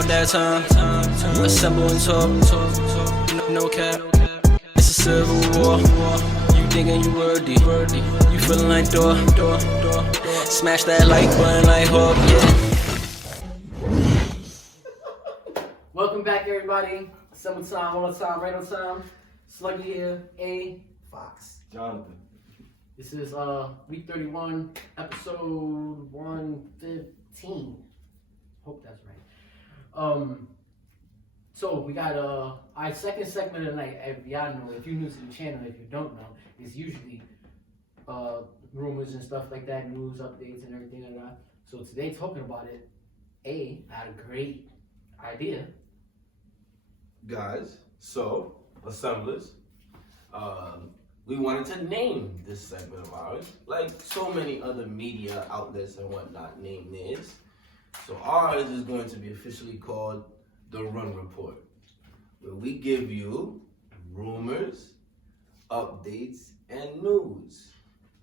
about that time. Assemble and talk. No cap. It's a civil war. You thinking you worthy? You feeling like door. Smash that like button like Hawk, yeah. Welcome back, everybody. AssembleTime, all the time, right on time. Sluggy here, A. Fox. Jonathan. This is week 31, episode 115. Hope that's right. So we got our second segment of the night. If y'all know, if you're new to the channel, if you don't know, it's usually rumors and stuff like that, news updates and everything like that. So today, talking about it, I had a great idea. Guys, so, assemblers, we wanted to name this segment of ours, like so many other media outlets and whatnot name theirs. So ours is going to be officially called the R.U.N. Report, where we give you rumors, updates, and news.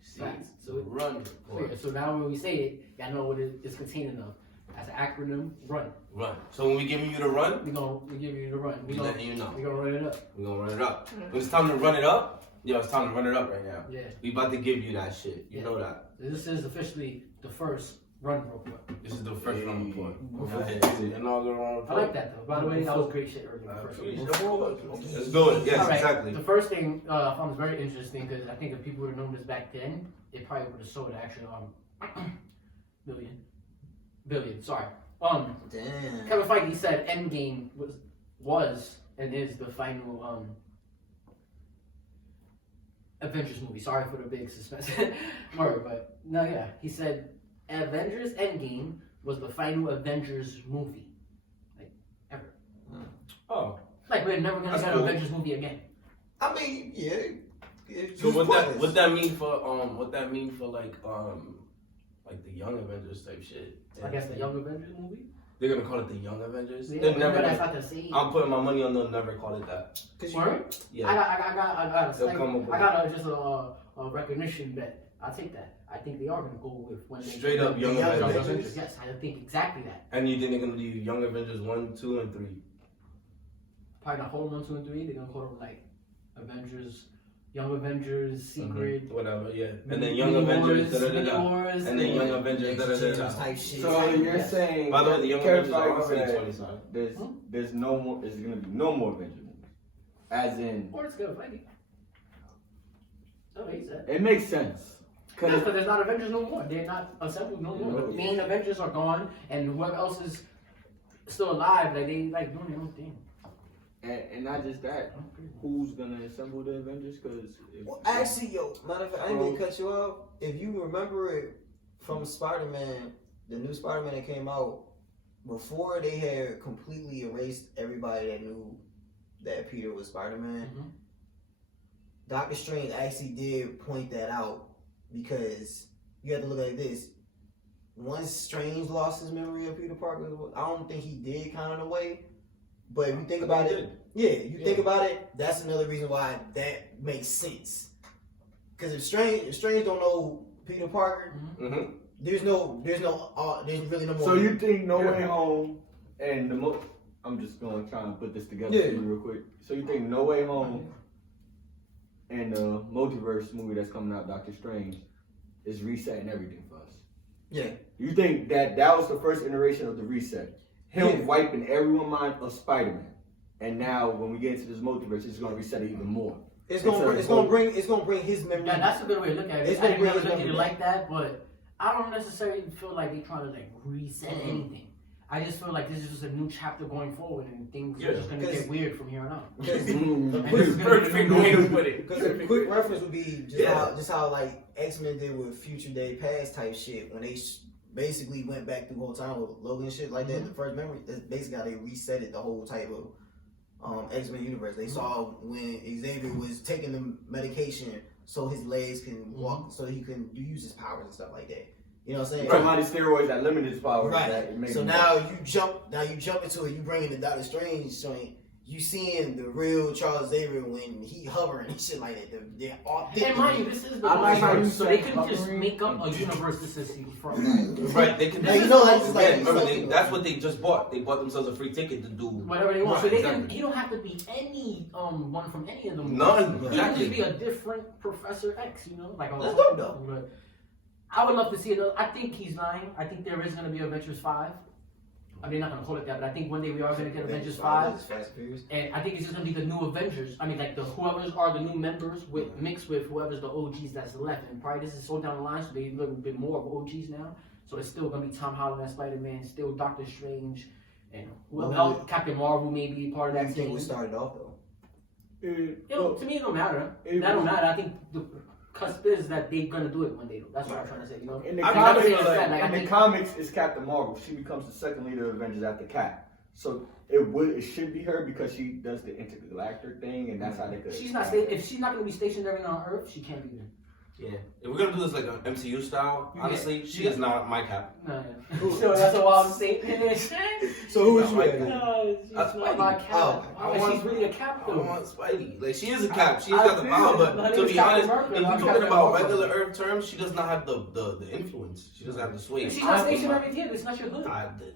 See, Right. So R.U.N. Report. So now when we say it, y'all know what it's containing of. As an acronym, R.U.N. R.U.N. So when we giving you the run, We give you the run. we letting you know. We gonna run it up. We're gonna run it up. When it's time to run it up, it's time to run it up right now. Yeah. We about to give you that shit. You know that. This is officially the first R.U.N. report. This is the first run report. Inaugural. I like that though. By the way, that was great shit earlier. Let's do it. Yes, All right. exactly. The first thing I found was very interesting because I think if people would have known this back then, it probably would have sold an actual billion. Sorry. Damn. Kevin Feige said Endgame was and is the final Avengers movie. Sorry for the big suspense word, but no, yeah. He said Avengers Endgame was the final Avengers movie. Like, ever. Oh. Like, we're never gonna get an Avengers movie again. I mean, yeah. So what that mean for like the Young Avengers type shit? I guess the Young Avengers movie? They're gonna call it the Young Avengers. Yeah, They're never. that's not the same. I'm putting my money on they'll never call it that. Word? Yeah. I got They'll come up with just a recognition bet. I'll take that. I think they are gonna go with when they Straight up Young Avengers. Yes, I think exactly that. And you think they're gonna do Young Avengers 1, 2, and 3? Probably not hold 1, 2, and 3. They're gonna call them like Young Avengers, Secret, whatever, yeah. And then Young Avengers, and then Young Avengers, type shit. So you're saying, by the way, the Young Avengers are already 27. There's no more. There's gonna be no more Avengers movies. As in, or it's gonna fight me. Oh, he said. it makes sense. Because there's not Avengers no more. They're not assembled no more. No, The main Avengers are gone, and whoever else is still alive, like they like doing their own thing. And not just that, who's gonna assemble the Avengers? Because Well, actually, matter of fact, I didn't mean to cut you off. If you remember it from Spider-Man, the new Spider-Man that came out, before they had completely erased everybody that knew that Peter was Spider-Man, Doctor Strange actually did point that out because you have to look at this. Once Strange lost his memory of Peter Parker, I don't think he did kind of in a way. But if you think about it, think about it, that's another reason why that makes sense. Because if Strange don't know Peter Parker, there's really no more. So you think No Way Home and I'm just gonna try and put this together for you real quick. So you think No Way Home and the multiverse movie that's coming out, Doctor Strange, is resetting everything for us? Yeah. You think that was the first iteration of the reset? Him wiping everyone's mind of Spider-Man, and now when we get into this multiverse, it's gonna reset it even more. It's gonna bring his memory. Yeah, that's a good way to look at it. It's I gonna didn't bring really his look at memory it back. like that, but I don't necessarily feel like they're trying to like reset anything. I just feel like this is just a new chapter going forward, and things are just gonna get weird from here on out. Perfect way to put it. Because a quick reference would be just how like X-Men did with Future Day Past type shit when they basically went back through the whole time with Logan and shit like that. The first memory, that's basically how they reset it, the whole type of X-Men universe. They saw when Xavier was taking the medication so his legs can walk, so he can use his powers and stuff like that. You know what I'm saying? Right. Amount of steroids that limited his power. Right. So now you jump into it. You bring in the Doctor Strange joint. you seeing the real Charles Xavier when he hovering and shit like that. They're authentic. And mind you, this is the I like how you so they said couldn't just hovering. make up a universe this is from. Right, they can. Like, you know, like, it's like- remember, that's what they just bought. They bought themselves a free ticket to do Whatever they want. Right, So they exactly. can. He don't have to be any one from any of them. None. He can Exactly. just be a different Professor X. You know, like That's dope, though. But I would love to see it. I think he's lying. I think there is going to be Avengers 5. I mean, not going to call it that, but I think one day we are going to get Avengers 5. And I think it's just going to be the new Avengers. I mean, like the whoever's are the new members with mixed with whoever's the OGs that's left. And probably this is so down the line, so they a little bit more of OGs now. So it's still going to be Tom Holland as Spider-Man, still Doctor Strange, and whoever else, Captain Marvel may be part of Who that you think team. we started off though? To me, it don't matter. That don't matter. I think the cusp is that they're gonna do it one day. Though. That's what I'm trying to say. You know, In the I comics, feel like- in the comics, it's Captain Marvel. She becomes the second leader of Avengers after Cap. So it should be her because she does the intergalactic thing, and that's how they could. she's not. If she's not gonna be stationary on Earth, she can't be there. Yeah, if we're gonna do this like an MCU style, honestly, she is not my Cap. No, so that's a wild statement. So who is Not you? my Cap. No, she's That's not my Spidey. cap. Oh, Oh, she's really a cap I though. want Spidey. Like she is a Cap. She's I got the feel power, it. but Her to name's be Captain honest, America, if not you're talking Captain about Marvel. regular Earth terms, she does not have the influence. She doesn't have the sway. If she's not stationary here, it's not your hood.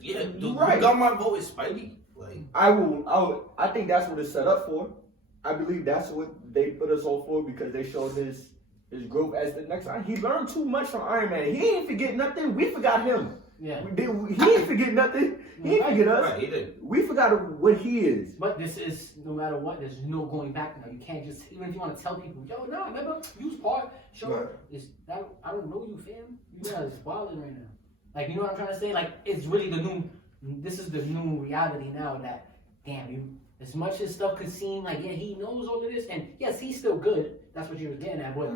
Yeah, dude, Right. you got my vote is Spidey. Like I think that's what it's set up for. I believe that's what they put us all for because they showed his growth as the next. He learned too much from Iron Man. He ain't forget nothing. We forgot him. Yeah. He ain't forget nothing. He ain't forget us. right, he did. We forgot what he is. But this is no matter what. There's no going back now. You can't just even if you want to tell people, yo, no, remember, use part. Show Right. is that I don't know you, fam. You guys wilding right now. Like you know what I'm trying to say? Like it's really the new. This is the new reality now. That damn you. As much as stuff could seem like yeah he knows all of this, and yes he's still good. That's what you were getting at, but.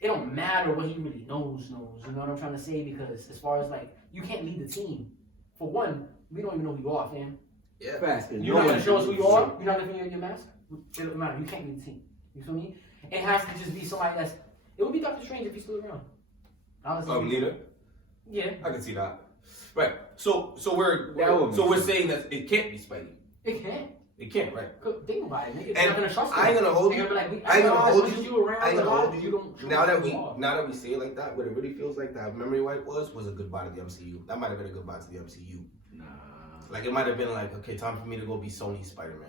It don't matter what he really knows. You know what I'm trying to say? Because as far as like, you can't lead the team. For one, we don't even know who you are, fam. Yeah. Fast. You're not gonna show us who you are. You're not lifting your mask. It don't matter. You can't lead the team. You feel me? It has to just be somebody that's. It would be Doctor Strange if he's still around. Honestly. Leader. Yeah. I can see that. Right. So we're That would be saying that it can't be Spidey. It can't. It can't, right? Think about it, nigga. It's And not gonna trust I ain't him. gonna hold They're you. gonna be like, I ain't gonna hold push you. around I ain't a gonna lot, hold you. don't show Now us that who we you are. say it like that, what it really feels like that memory wipe was a goodbye to the MCU. That might have been a goodbye to the MCU. Nah. Like it might have been like, okay, time for me to go be Sony's Spider-Man.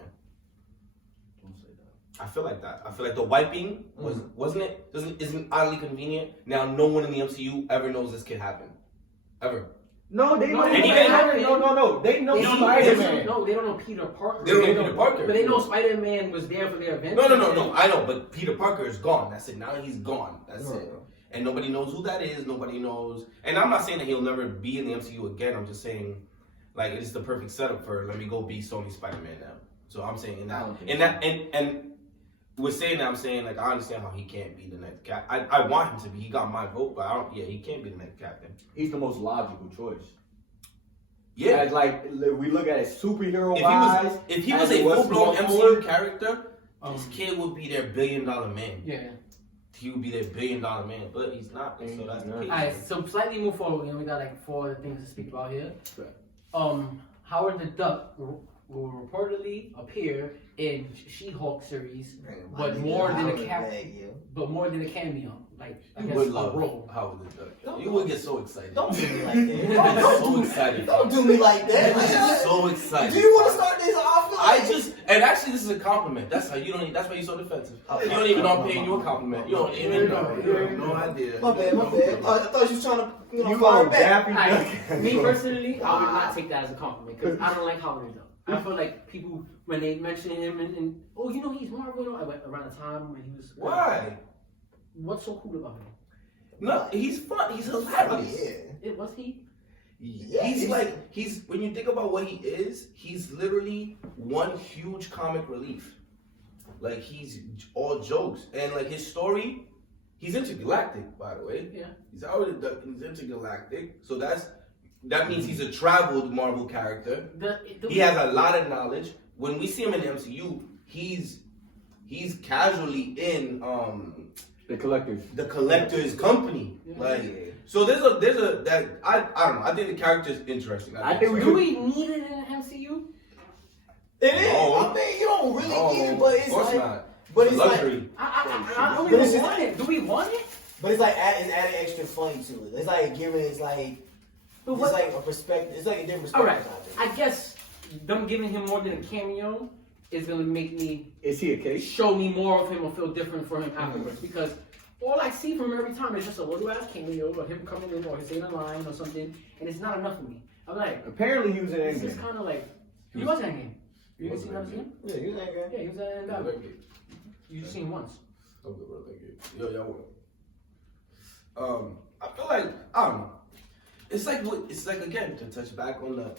Don't say that. I feel like that. I feel like the wiping wasn't it? Isn't oddly convenient. Now no one in the MCU ever knows this could happen, ever. No, they No, know. and No, they know They don't Spider-Man. know. They don't know Peter Parker. They don't know Peter Parker. But they know Spider-Man was there for their Avengers. No. I know, but Peter Parker is gone. That's it. Now he's gone. That's Right. it. And nobody knows who that is. Nobody knows. And I'm not saying that he'll never be in the MCU again. I'm just saying, like, it's the perfect setup for let me go be Sony Spider-Man now. So I'm saying and we're saying that I'm saying like I understand how he can't be the next cap. I want him to be. He got my vote, but I don't. Yeah, he can't be the next captain. He's the most logical choice. Yeah. As like we look at it superhero If wise. he was a full-blown MCU character, this kid would be their $1 billion man. Yeah. He would be their $1 billion man, but he's not. So that's the case. Alright, so slightly move forward. We got like 4 things to speak about here. Howard the Duck will reportedly appear in She-Hulk series, but more than a cameo. Like I You guess would a love role. Howard the Duck. You would get so excited. Don't do me like that. So excited. Don't do me like that. You would get so excited. Do you want to start this off? And actually, this is a compliment. That's how you don't. That's why you're so defensive. You don't even know I'm paying you a compliment. You don't even know. You have no idea. My bad. I thought you was trying to, You fire are back. dappy. Me personally, I would not take that as a compliment because I don't like Howard the Duck. I feel like people when they mention him and oh, you know he's Marvel. I went around the time when he was. Why? What's so cool about him? No, he's fun. He's hilarious. Was he? Yeah. He's when you think about what he is, he's literally one huge comic relief. Like he's all jokes and like his story, he's intergalactic, by the way. Yeah. He's intergalactic, so that means he's a traveled Marvel character. He has a lot of knowledge. When we see him in the MCU, he's casually in The collectors. the Collector's company. Yeah. Like so there's a I don't know. I think the character's interesting. I think Do we need it in the MCU? It is. No. I mean, you don't really get it, but it's of course like, not. but it's like, luxury. I don't But it's even just- want it. Do we want it? but it's like it's adding extra funny to it. It's like giving it's like But it's what? like a perspective. It's like a different All perspective. right. I guess them giving him more than a cameo is gonna make me Is he a case? show me more of him or feel different for him afterwards because all I see from him every time is just a little ass cameo or him coming in or saying a line or something, and it's not enough for me. I'm like, Apparently he was in this is Endgame. kind of like he was in Endgame. You didn't see another scene? Yeah, you think that? Yeah, he was in I Endgame. like it. You just seen him once. I'm good, bro. Thank you. Yo, y'all want. I feel like I don't know. It's like again to touch back on the.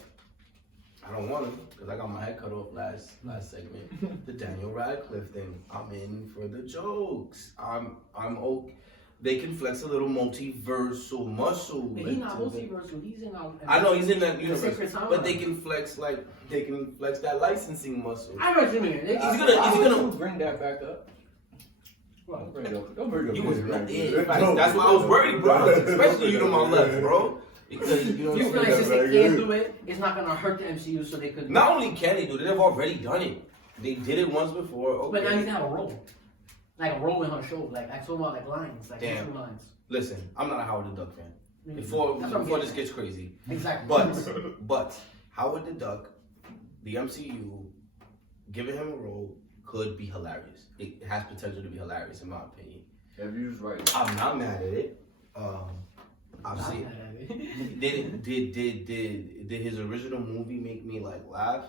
I don't want to because I got my head cut off last segment. The Daniel Radcliffe thing. I'm in for the jokes. I'm okay. They can flex a little multiversal muscle. But he's not multiversal. He's in our. I know he's in that universe, Sacred Timeline. but they can flex that licensing muscle. I know what you mean. He's gonna bring that back up. Well, Don't bring it up. Don't bring it up. You was that's why I was worried, bro. Especially you to my left, bro. Because you know you what feel I'm like saying? since they can't do it, it's not gonna hurt the MCU, so they could. Not only can they do it, they've already done it. They did it once before. Okay. But now he's gonna have a role, like a role in her show, like I told about like lines, like Damn. two lines. Listen, I'm not a Howard the Duck fan. That's Before what I'm this getting gets crazy. Exactly. But Howard the Duck, the MCU, giving him a role could be hilarious. It has potential to be hilarious, in my opinion. Have you was right? I'm not mad at it. I've seen. Did his original movie make me like laugh?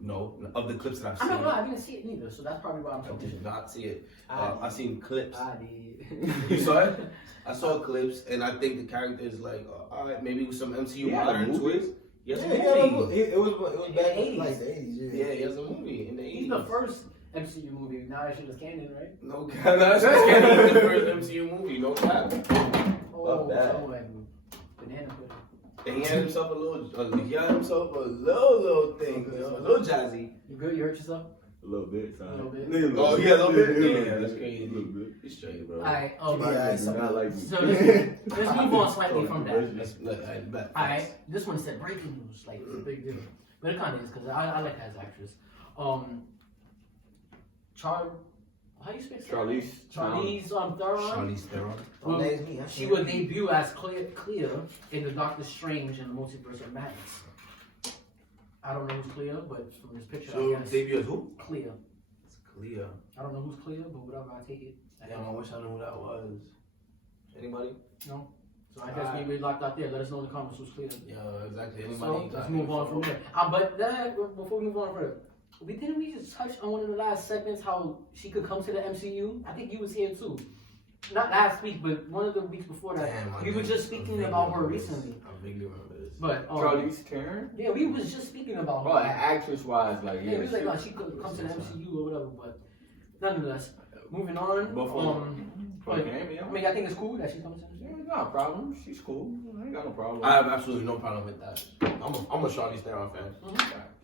No. Of the clips that I've I seen, don't know. I didn't see it neither, so that's probably why I'm I so did not see it. I I've seen clips. I did. You saw it? I saw clips, and I think the character is like, all right, maybe with some MCU Yeah, modern the movie. twist. Yes, Yeah, a movie. it was back in In the like the 80s. Yeah, he has a movie in the 80s. He's the first MCU movie. Now that shit is canon, right? No cap. No, that's can't be the first MCU movie. No cap. Oh, that. so like banana pudding. And he had himself a little thing, you know, a little jazzy. You good? You hurt yourself? A little bit, son. A little bit? Oh, yeah, a little bit. Yeah, Yeah, that's crazy. A little bit. He's straight, bro. Alright, Yeah, I Do not like me. so let's move on slightly from that. I bet. Alright, this one said breaking news, like it's a big deal. But it kind of is, because I like her as an actress. How you speak? Charlize Theron. Charlize Theron. Well, That's me. she will debut as Clea in the Doctor Strange and the Multiverse of Madness. I don't know who's Clea, but from this picture, So I guess debut as who? Clea. It's Clea. I don't know who's Clea, but whatever, I take it. Damn, I wish I knew who that was. Anybody? No. So I guess we locked out there. Let us know in the comments who's Clea. Yeah, exactly. Anybody? So let's move on from there. But that, before we move on further, didn't we just touch on one of the last segments how she could come to the MCU? I think you was here too. Not last week, but one of the weeks before that. Damn, We were just speaking about her recently. I vaguely remember this. But Charlize Theron? yeah, we was just speaking about her. Oh, actress wise, like Yeah, we was like, she could come to the MCU or whatever. But nonetheless, moving on. Before- But, I mean, I think it's cool that she comes to the MCU. Not a problem. She's cool. I ain't got no problem. I have absolutely no problem with that. I'm a Charlize Theron fan.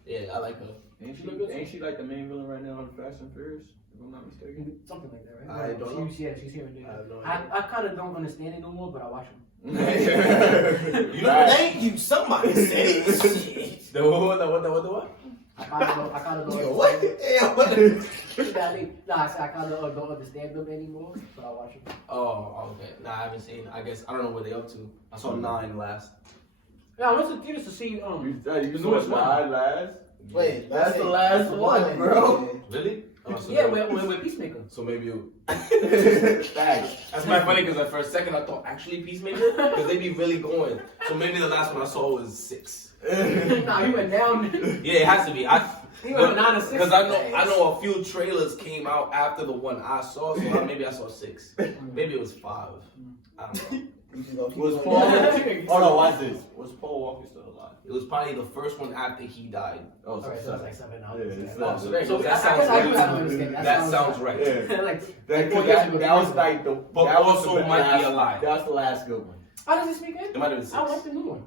Yeah, I like her. Ain't she like the main villain right now on Fast and Furious? If I'm not mistaken. Something like that, I right? don't know. She's here and there. I have no I kind of don't understand it no more, but I watch them. You know Thank you. Somebody said shit. the what? I kind of don't. Yo, what? Yeah, what? I kind of don't understand them anymore, but I watch them. Oh, okay. Nah, I haven't seen. I guess I don't know what they up to. I saw 9 last. Yeah, I went to the theaters to see You the saw newest one. Live last? Wait, That's the last one, bro. Really? Oh, so Yeah, maybe- with Peacemaker. So maybe you. Facts. That's my funny because for a second I thought actually Peacemaker because they be really going. So maybe the last one I saw was 6. Nah, you went down. Yeah, it has to be. You went 9 or 6. Because I know a few trailers came out after the one I saw, so maybe I saw 6. Maybe it was 5. I don't know. Was Paul? Oh no, watch this. Was Paul Walker still alive? It was probably the first one after he died. Oh, Alright, so it's like 7 now. Yeah, it's Oh, so there you So go. I That sounds guess I do right. have to understand. That sounds right. Yeah. Like, That, 4 years ago, that was like the. But that was also the might be last- a lie. That was the last good one. how does this make it? It might have been 6. I like the new one.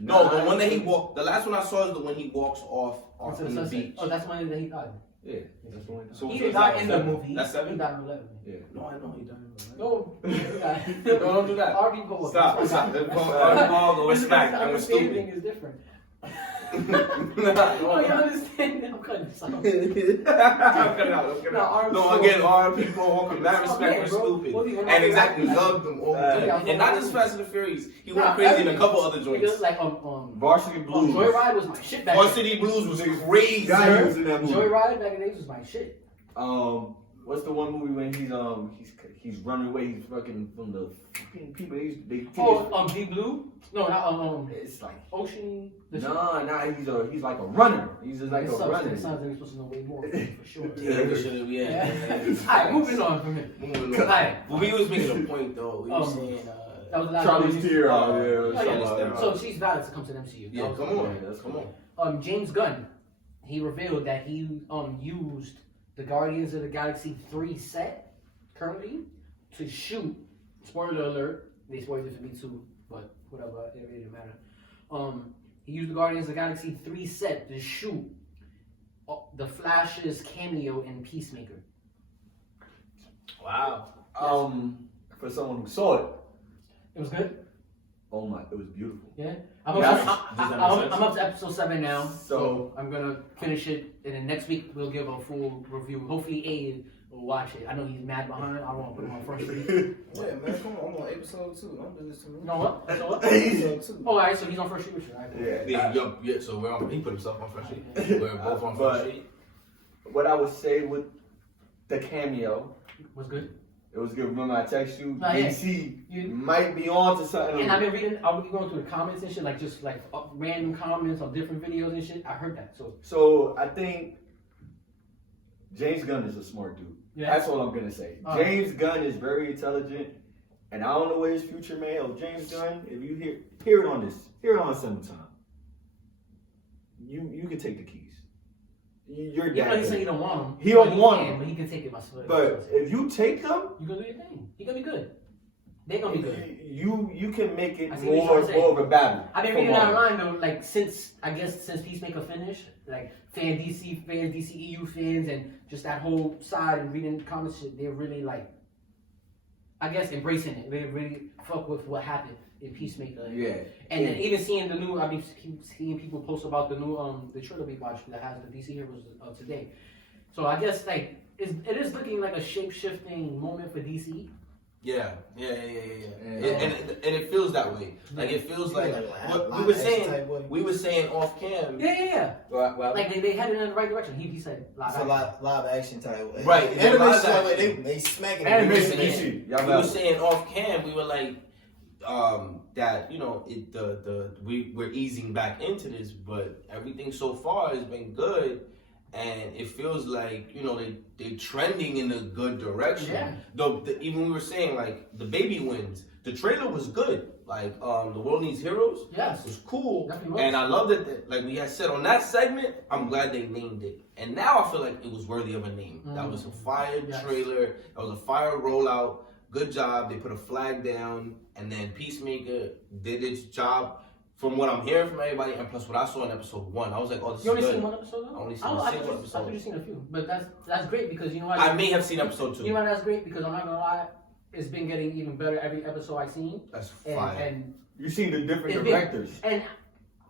No, the one that he walked. The last one I saw is the one he walks off Into on the the sunset. beach. Oh, that's one that he died. Yeah, that's the one. So He didn't die in the movie. That's He 7. died in 11. Yeah. No, I know he died. No, he died. No, don't do that. R.V. Paul. Stop. Stop. Then go smack and we're Understanding stupid. is different. Oh, you understand? I'm cutting this out. Cut it out. No, again, all people who come mad respect are stupid. And exactly, loved them all. And not just Fast and the Furious. He went crazy in a couple other joints. Like Varsity Blues. Joyride was my shit back then. Varsity Blues was crazy. Yeah, he was in that movie. Joyride back in the days was my shit. What's the one movie when he's running away? He's fucking from the fucking people. Deep Blue? No, not It's like Ocean. he's like a runner. He's just like a runner. It sounds like we're supposed to know way more for sure. Yeah, we should have. Yeah. Alright, moving on from here. Alright. Well, we was making a point though. We were saying. That was the last Charlie's one. Theron. So she's valid to come to the MCU. Yeah, come on. James Gunn, he revealed that he used the Guardians of the Galaxy 3 set currently to shoot. Spoiler alert! They spoiled it for me too, but whatever. It really didn't matter. He used the Guardians of the Galaxy 3 set to shoot the Flash's cameo in Peacemaker. Wow. For someone who saw it. It was good. Oh my, it was beautiful. Yeah, Does that I'm up to episode 7 now, so I'm gonna finish it, and then next week we'll give a full review. Hopefully, Aid will watch it. I know he's mad behind it. I don't want to put him on front street. Yeah, man, come on. I'm on episode 2. Don't do this to me. You know what? Episode 2. Oh, all right. So he's on front street with you, right? Yeah. So we're on. He put himself on Front Street. We're both on Front Street. What I would say with the cameo, Was good. it was good. Remember I text you, Oh, yeah. DC You- might be on to something. And I've been reading. I'll be going through the comments and shit, like just like random comments on different videos and shit. I heard that. So I think James Gunn is a smart dude. Yeah. That's all I'm gonna say. James Gunn is very intelligent, and I don't know where his future may. Oh, James Gunn, if you hear it on AssembleTime, you can take the keys. You're Even though he that said he good. don't want him. He don't want him. But he can take it myself. But if you take them, you gonna do your thing. He gonna be good. They gonna be good. you can make it I see what you're more trying to say. of a battle. I've been for reading that Marvel. line though, like since Peacemaker finished, like DCEU fans, and just that whole side and reading comments, shit, they're really like, I guess, embracing it. They really fuck with what happened in Peacemaker. Yeah. And then even seeing the new, I've been seeing people post about the new the trailer we watched that has the DC heroes of today. So I guess like it is looking like a shape shifting moment for DC. Yeah. And it feels that way. Like it feels like what we were saying off cam. Yeah. Well, Like they headed in the right direction. He said It's a live action type. Right. Animation type, like, they smacking it. Animation, We were saying off cam, we were like, that we're easing back into this, but everything so far has been good, and it feels like they trending in a good direction. Yeah. Though even we were saying like the baby wins. The trailer was good. Like the world needs heroes. Yes. It was cool, Definitely was. and I love that. Like we had said on that segment, I'm glad they named it, and now I feel like it was worthy of a name. That was a fire trailer. That was a fire rollout. Good job. They put a flag down, and then Peacemaker did its job. From what I'm hearing from everybody, and plus what I saw in episode 1, I was like, "Oh, this You is only good." seen one episode though? I only seen I a thought single I episode. thought you seen a few, but that's great because you know what? I may have seen episode 2. You know why that's great? Because I'm not gonna lie, it's been getting even better every episode I've seen. That's fire. And you seen the different it's directors. and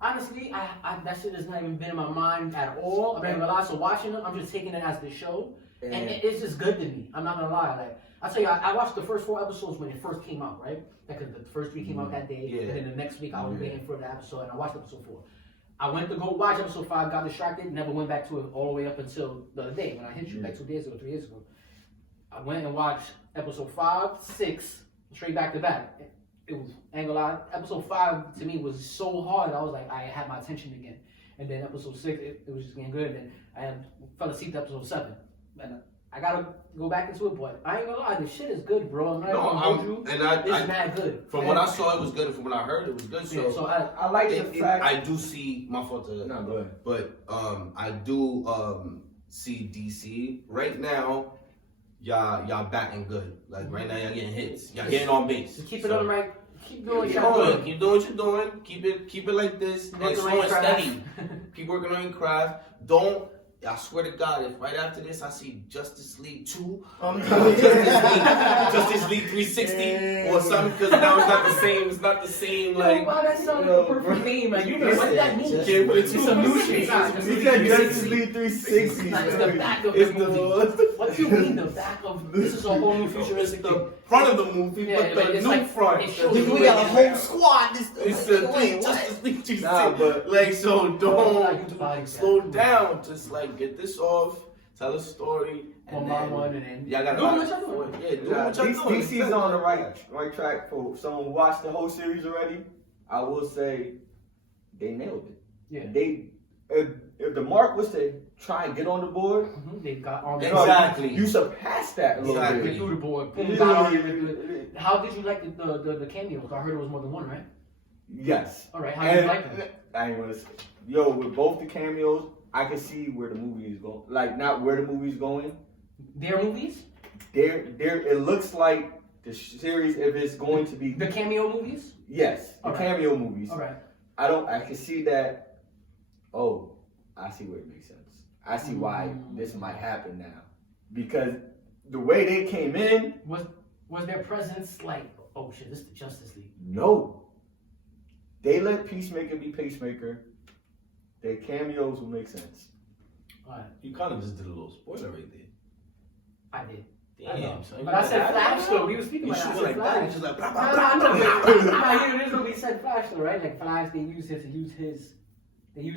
honestly, I that shit has not even been in my mind at all. I'm not gonna lie. So watching them, I'm just taking it as the show, and it's just good to me. I'm not gonna lie. Like I tell you, I watched the first 4 episodes when it first came out, right? Because the first 3 came out that day, and then the next week I was waiting for the episode, and I watched episode 4. I went to go watch episode 5, got distracted, never went back to it all the way up until the other day when I hit you, like 2 days ago, 3 days ago. I went and watched episode 5, 6, straight back to back. It was, ain't gonna lie, episode 5 to me was so hard, I was like, I had my attention again. And then episode 6, it was just getting good, and then I fell asleep to episode 7. And I gotta go back into it, but I ain't gonna lie, this shit is good, bro. I'm not gonna hold you. It's mad good. From what I saw, it was good. And from what I heard, it was good. Yeah, so I like the fact. I do see my fault to No, go ahead. but I do see DC right now. Y'all batting good. Like right now, y'all getting hits. Y'all getting on base. just keep it on the right. Keep doing what Keep you're doing. doing. Keep doing what you're doing. Keep it like this. And Work slow on and your craft. steady. Keep working on your craft. Don't I swear to God, if right after this I see Justice League 2, Justice League 360 or something, because now it's not the same. It's not the same. Like, wow, that sounds like a perfect name. Like, you know what that means? can't put it It's too a new much. shit. You said Justice League 360. It's the back of the It's movie. What do you mean the back of? This is a whole new futuristic thing. the front of the movie, Yeah, but like, the it's new like- front. it shows We got a whole squad. This It's the wait, Justice League 360. Nah, but like, so don't Like, slow down. Just like get this off, tell a story, and One by then one, and then y'all gotta do what y'all doing. Yeah, do what y'all doing. DC's on the right track for someone who watched the whole series already. I will say they nailed it. Yeah. They if the mark was to try and get on the board, They got on the Exactly. you surpassed that a little Exactly. They threw the board. Boom, bit. got on it with the- How did you like the cameos? I heard it was more than one, right? Yes. All right, how did you like them? I ain't gonna say. Yo, with both the cameos, I can see where the movie is going. Like, not where the movie's going. Their movies? There. It looks like the series, if it's going to be, The cameo movies? yes, the Alright. cameo movies. All right. I can see that. Oh, I see where it makes sense. I see why this might happen now, because the way they came in, Was their presence like, oh shit, this is the Justice League? no. They let Peacemaker be Peacemaker. Their cameos will make sense. All right, You kind of just did a little spoiler right there. I did. I know. Damn, son. But I said Flash though. We were speaking You about shoot that. I like said that. Flash. You just like blah, No, blah, no, blah, I know. blah. Nah, here it is when we said Flash though, right? Like Flash, they used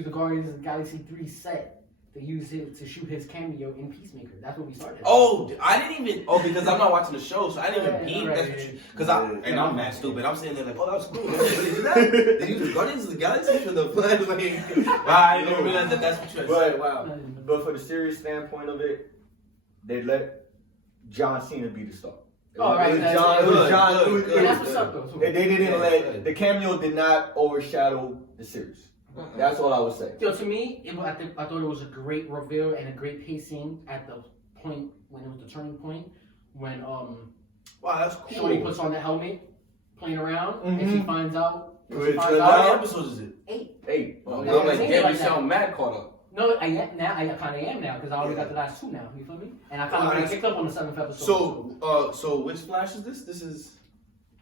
the Guardians of the Galaxy 3 set. They used it to shoot his cameo in Peacemaker. That's what we started. Oh, I didn't even. Oh, because I'm not watching the show, so I didn't even peep. Right, That's right, what you. right. Because I'm mad stupid. I'm sitting there like, oh, that was cool. They did that. They used the Guardians of the Galaxy for the flag. Like, I didn't realize that that's what you said. Wow. But for the serious standpoint of it, they let John Cena be the star. Oh, right, It was that's John. it. It was Good, John. good, it was- good. Yeah, that's what's up though. They didn't Yeah, let good. the cameo did not overshadow the series. That's all I would say. Yo, to me, I thought it was a great reveal and a great pacing at the point when it was the turning point when Wow, that's cool. Shorty puts on the helmet, playing around, and she finds out. Which finds How many out episodes is it? 8. Hey, Oh, Yeah, I'm like, yeah, damn, like you that. sound mad caught up. No, I kind of am now because I only got the last 2 now. You feel me? And I kind of Alright. picked up on the 7th episode. So which Flash is this? This is.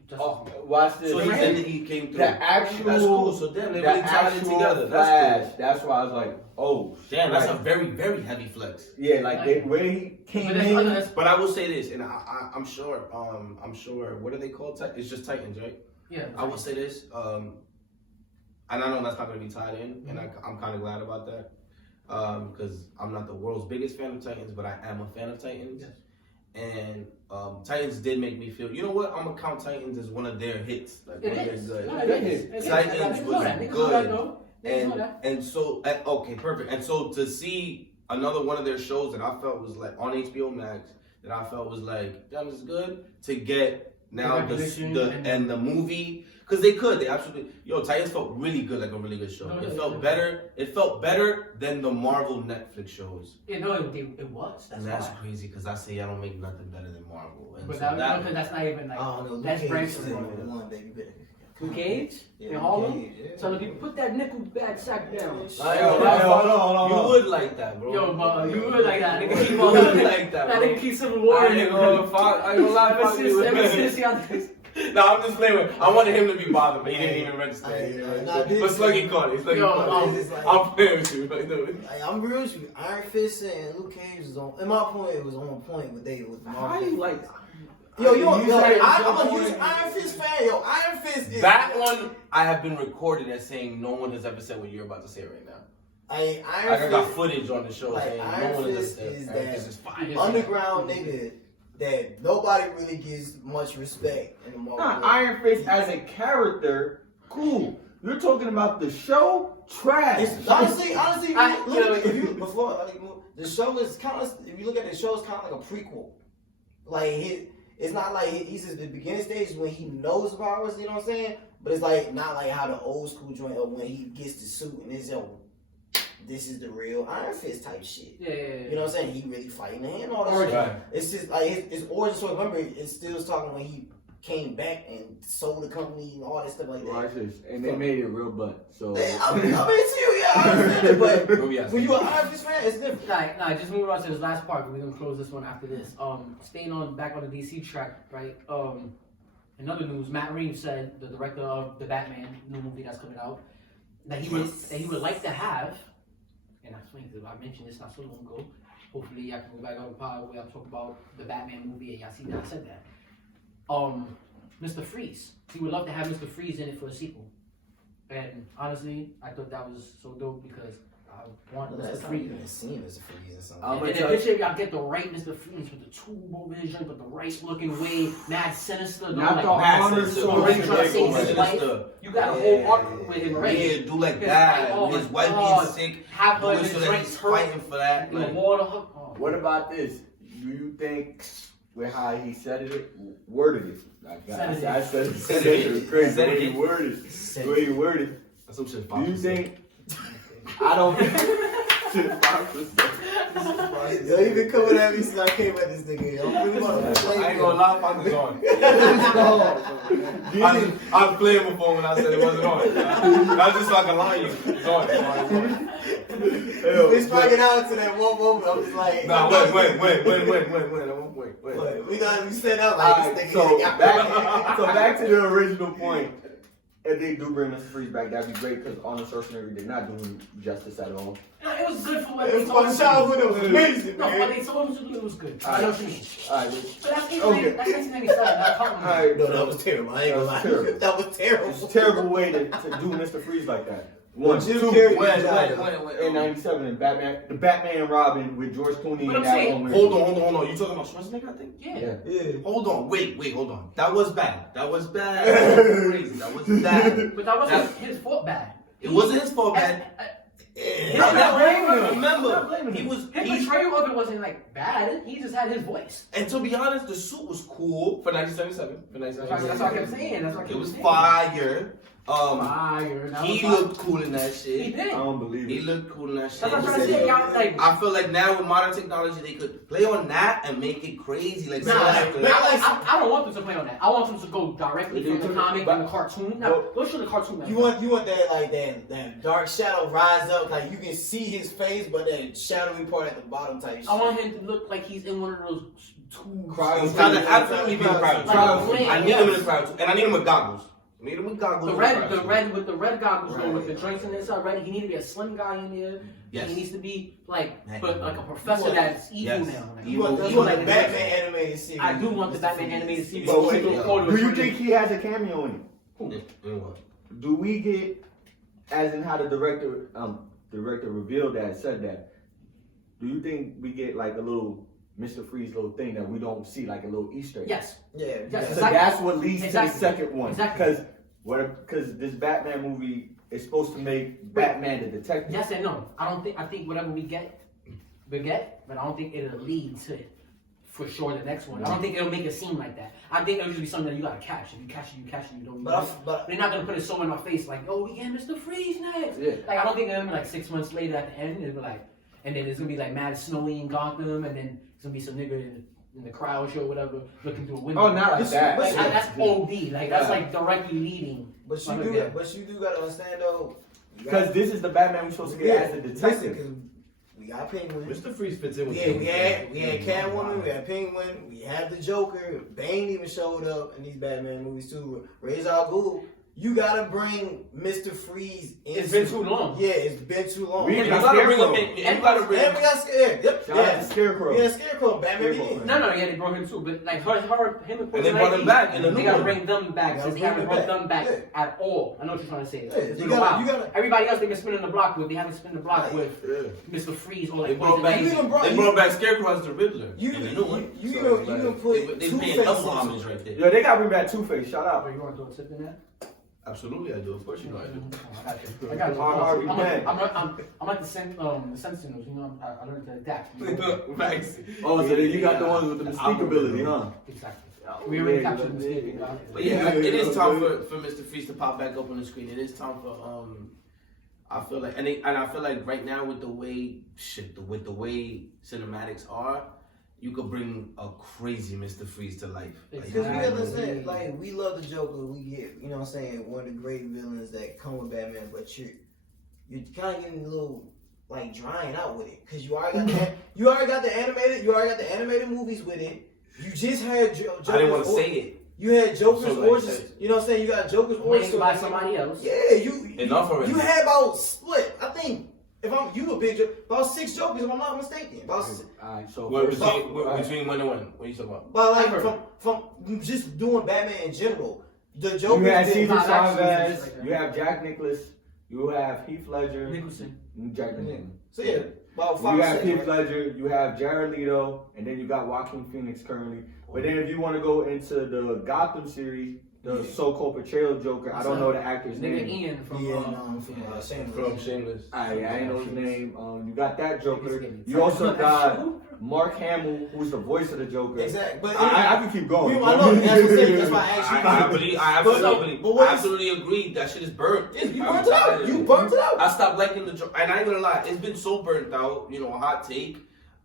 Just, watch this. So he came through. The actual. That's cool. So damn, they the really tied it actual together. Flash. That's cool. That's why I was like, oh, Damn, that's a like, very, very heavy flex. yeah, like they, where he came but that's, in. that's, But I will say this, and I'm sure, what are they called? It's just Titans, right? yeah. I will say this, and I know that's not going to be tied in, and I'm kind of glad about that, because I'm not the world's biggest fan of Titans, but I am a fan of Titans. Yes. And Titans did make me feel, you know what? I'm gonna count Titans as one of their hits, like It one of their is. good. No, it is. It is. Titans Niggas was know that. Niggas good. know that, though. Niggas know that. And so okay, perfect. And so to see another one of their shows that I felt was like on HBO Max, that I felt was like, damn, this is good. To get now the recognition and the movie, because they absolutely, Titans felt really good, like a really good show. No, It no, felt no. better. It felt better than the Marvel Netflix shows. Yeah, no, it was. That's And that's why. crazy because I say I don't make nothing better than Marvel. And But so because that's not even like I don't know. Luke that's Cage brand is still one, baby. Luke Cage Yeah, in Luke Harlem. Cage, yeah. So if you put that nickel bag sack down. Hold on. You would like that, bro. Yo, but you would like that. Nigga keep You on would like that, That bro. nigga keep Civil War. I ain't gonna lie, Ever fuck since you. y'all. No, I'm just playing with. I wanted him to be bothered, but he didn't even register. Nah, this- But Sluggy caught it. Sluggy Yo, caught it. it's like- I'm playing with you. Like, no. Like, I'm real with you. Iron Fist and Luke Cage was on. In my point, it was on point with they with Marvel. How you like Yo, You say I'm a it's huge on Iron Fist fan. Yo, Iron Fist is that one? I have been recorded as saying no one has ever said what you're about to say right now. I I Iron got Fist, footage on the show like, saying Iron no one has Fist ever is said that this is fire. underground nigga that nobody really gives much respect in the Marvel. Not Iron Fist as a character, cool. You're talking about the show, trash. It's, honestly, I- look at if you before like, the show is kind of. If you look at the show, it's kind of like a prequel. Like it's not like he's at the beginning stage when he knows powers. You know what I'm saying? But it's like not like how the old school joint or when he gets the suit and it's this is the real Iron Fist type shit. Yeah. You know what I'm saying? He really fighting the hand all that Origin. shit. Right. It's just like his origin story. Remember, it still was talking when he came back and sold the company and all that stuff like that. Watch this. And they made it real butt. So I mean, to you, yeah, I understand it, but Yes. when you an Irish fan, it's different. Nah, just moving on to this last part. We're gonna close this one after this. Staying back on the DC track, right? In other news, Matt Reeves said, the director of the Batman new movie that's coming out, that he would like to have, and I mentioned this not so long ago. Hopefully, I can go back on the pod where I talk about the Batman movie, and y'all see that I said that. Mr. Freeze. He would love to have Mr. Freeze in it for a sequel. And honestly, I thought that was so dope because I want Mr. That's not Freeze. even seen as a freeze or something. And then picture y'all get the right Mr. Freeze with the turbo vision, with the right looking way, mad sinister. Not like, the Arnold really trying to save his life. Sinister. You got a whole arc with him ready. Yeah, do like His that. wife- oh His my wife God. being sick. Have Do her it in so his that drinks he's hurt. fighting for that. The Like, water. Oh. what about this? Do you think with how he worded it? I said it crazy. Said The way it. he worded it. The way he worded it. that's some shit. Do you think? I don't. Shit, 5%. Yo, you been coming at me since I came at this nigga. I'm really about to play. I ain't gonna lie, Fox is on. Do you think? I was playing before when I said it wasn't on. That's just so I can lie you. It's on. We struck it out to that one moment. I'm just like, Nah, wait. But we got we set up Alright, like this so nigga. back to the original point. If they do bring Mr. Freeze back, that'd be great because Arnold Schwarzenegger did not do him justice at all. No, it was good for what It they was told my him. childhood. It was amazing, No, man. what they told him to do, it was good. I know what you mean. Alright, But that's Okay. 1997. That's common. alright. No, that was terrible. I ain't gonna lie. That was terrible. That was terrible. It's a terrible way to do Mr. Freeze like that. One, Jim two, Carrey Wait. in '97 in Batman, the Batman and Robin with George Clooney But and I'm that saying- woman. Hold on. You talking about Schwarzenegger, I think? Yeah. Yeah. Hold on. Wait, hold on. That was bad. That was crazy. That was bad. But that wasn't his fault bad. It wasn't his fault, bad. I'm not blaming him. Remember, he was. His portrayal of it wasn't like bad. He just had his voice. And to be honest, the suit was cool for 1977. For That's 1977, what I kept saying. That's what I kept it was saying. fire. Fire. That He was fire. looked cool in that He shit. did. I don't believe He it. looked cool in that shit. That's what I'm trying to say. Y'all like. I feel like now with modern technology, they could play on that and make it crazy. Like, Nah, something like I don't want them to play on that. I want them to go directly from the comic and the cartoon. Now, go show the cartoon. You want that like that dark shadow rise up, like you can see his face, but that shadowy part at the bottom type shit. I want him to look like he's in one of those two. It's gotta absolutely be a crowd. Like a flame, I need him in the crowd, and I need him with goggles. I need him with goggles. The red with the red goggles on, with the drinks in inside red. He need to be a slim guy in there. Yes. He needs to be like, Hey. but like a professor that's evil Yes. now. Like, You want like the Batman animated series. I do want the Batman animated series. So wait, People do you think he has a cameo in it? In what? Do we get, as in how the director revealed that, said that? Do you think we get like a little Mr. Freeze little thing that we don't see, like a little Easter egg? Yes. Yeah. Yes. So Exactly. that's what leads Exactly. to the second one. Exactly. Because this Batman movie is supposed to make Batman the detective. Yes and no. I think whatever we get, but I don't think it'll lead to it. For sure, the next one. I don't think it'll make it seem like that. I think it'll just be something that you gotta catch. If you catch it, you catch it. You don't. But They're not gonna put it so in our face like, oh, we get Mr. Freeze next. Yeah. Like I don't think they're gonna be like 6 months later at the end. It'll be like, and then it's gonna be like mad snowy in Gotham, and then it's gonna be some nigga in the crowd show, whatever, looking through a window. Oh, not like that. Like, that's OD. Like that's Yeah. like directly leading. But you do gotta understand though. Because this is the Batman we're supposed to get as the detective. Because we got Penguin. Mr. Freeze fits in with We had Catwoman, we had Penguin, we had the Joker. Bane even showed up in these Batman movies too. Ra's al Ghul. You gotta bring Mr. Freeze in. It's been too long. Yeah, it's been too long. We You got gotta bring Scarecrow. him in. You gotta bring And we got Scarecrow. Yep. Shout out to Scarecrow. Yeah, Scarecrow. Batman Scarecrow. Begins. No, yeah, they brought him too, but like him and And they brought him back in the They new gotta one. bring them back Yeah, since they bring haven't them brought back. them back Yeah. at all. I know what you're trying to say. Yeah, It's you been a gotta- while. you gotta- Everybody else they've been spinning the block with. They haven't spin the block Right. with Yeah. Mr. Freeze or They like brought back. Poison even brought- They brought back Scarecrow as the Riddler. You in the new one. you So, don't like, you don't put they two paying faces. double homage right there. Yo, they got to bring back Two-Face. Shout out. You want to throw a tip in that? Absolutely, I do. Of course, you know I do. I got you. I got you. Hard, man. I'm like the Sentinels. You know, I learned to adapt. You know? Facts. Oh, so then you got the ones with the mystique ability, huh? Exactly. We already captured the mistake. But yeah, it is time for Mr. Freeze to pop back up on the screen. It is time for I feel like and I feel like right now with the way cinematics are, you could bring a crazy Mr. Freeze to life. Like, Because we understand, like, we love the Joker. We get, you know what I'm saying, one of the great villains that come with Batman, but you're kind of getting a little, like, drying out with it. Because you already got the animated movies with it. You just had Joker's I didn't want to say it. You had Joker's So, like, origins. You know what I'm saying? You got Joker's origins Played by somebody else. Yeah, you already. You had about split. I think you a big Joker, about 6 Jokers if I'm not mistaken. About Alright, so between when and when? What are you talking about? but like from just doing Batman in general. The Joker. you have did Cesar not Chavez, actually- you have Jack Nicklaus, you have Heath Ledger, Nicholson. and Jack Nicholson. So yeah, about 5 You have 6, Heath right? Ledger, you have Jared Leto, and then you got Joaquin Phoenix currently. But then if you want to go into the Gotham series, the so-called portrayal of Joker, I don't know the actor's Nigga name. Ian from Shameless. From Shameless. I ain't know his name. You got that Joker. Niggas You also getting- got Mark Hamill, who's the voice of the Joker. Exactly. But I can keep going. I know. That's why I asked you. I absolutely agree. That shit is burnt. You burnt it out. You burnt it out. I stopped liking the Joker, and I ain't gonna lie, it's been so burnt out. You know, a hot take.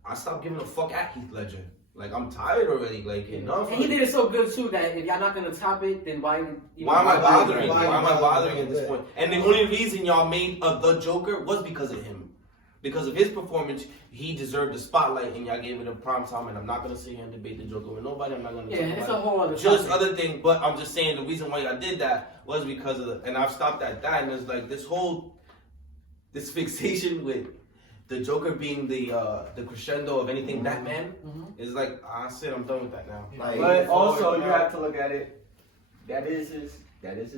I stopped giving a fuck at Heath Ledger. Like, I'm tired already. Like, enough. And he did it so good too that if y'all not gonna top it, then why? Why am I bothering? Why Why am I bothering at yeah. this point? And the only reason y'all made the Joker was because of him. Because of his performance, he deserved the spotlight, and y'all gave it a prime time. And I'm not gonna sit here and debate the Joker with nobody. I'm not gonna. Yeah, talk it's about a whole other. just topic. other thing, but I'm just saying the reason why I did that was because of and I've stopped at that, and it's like this fixation with the Joker being the crescendo of anything Batman is like I said I'm done with that now. Like, But also, you have to look at it. That is his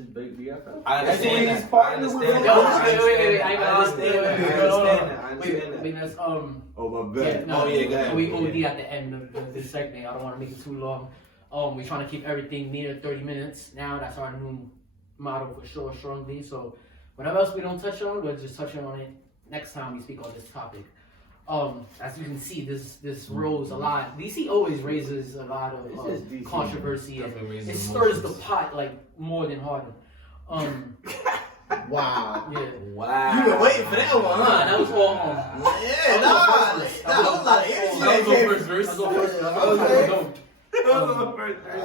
big BFF. I That's the way understand he's that. partnering I with understand him. that. Wait, I I understand that. I understand that. I Wait, understand I that. mean that's Oh, my Yeah, bad. no, Oh, yeah, go ahead. we OD at the end of this segment. I don't want to make it too long. We're trying to keep everything near 30 minutes now. That's our new motto for sure, strongly. So whatever else we don't touch on, we're just touching on it next time we speak on this topic. As you can see, this rose a lot. DC always raises a lot of This is DC. controversy, and Definitely raises it stirs the emotions. pot like more than Harden. Wow. Yeah. Wow. You been waiting for that one, Nah, huh? that was all Yeah, nah, that was a lot of energy. That was that the came- first verse. That's all first. Okay. That was the first verse.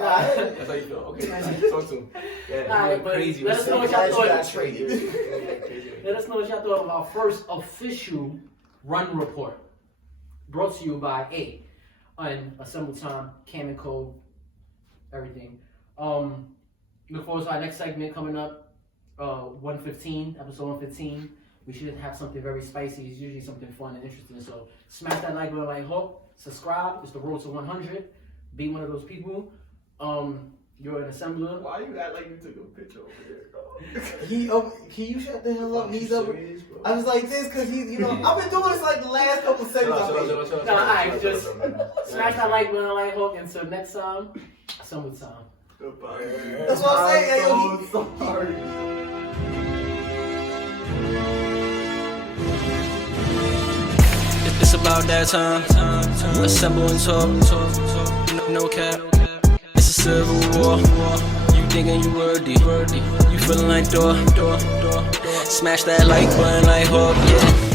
That's how you feel. Okay, talk to him. Yeah, Alright, but crazy. let us know what y'all Glad you thought. got traded. Let us know what y'all thought of our first official run report. Brought to you by A on AssembleTime, Cam and Code, everything. Look forward to our next segment coming up, 115, episode 115. We should have something very spicy. It's usually something fun and interesting. So smash that like button, like hook, subscribe. It's the road to 100. Be one of those people. You're an assembler. Why you act like you took a picture over there, dog? Can you shut the hell up? He's over. I was like this because he's, I've been doing this like the last couple seconds. No, alright, just smash that like button, like hook. Until next time, AssembleTime. Goodbye. That's what I'm saying. I'm so sorry. It's about that time. Assemble and talk. No cap. It's a civil war. You thinking you worthy? You feeling like door. Smash that like button, like hook. Yeah.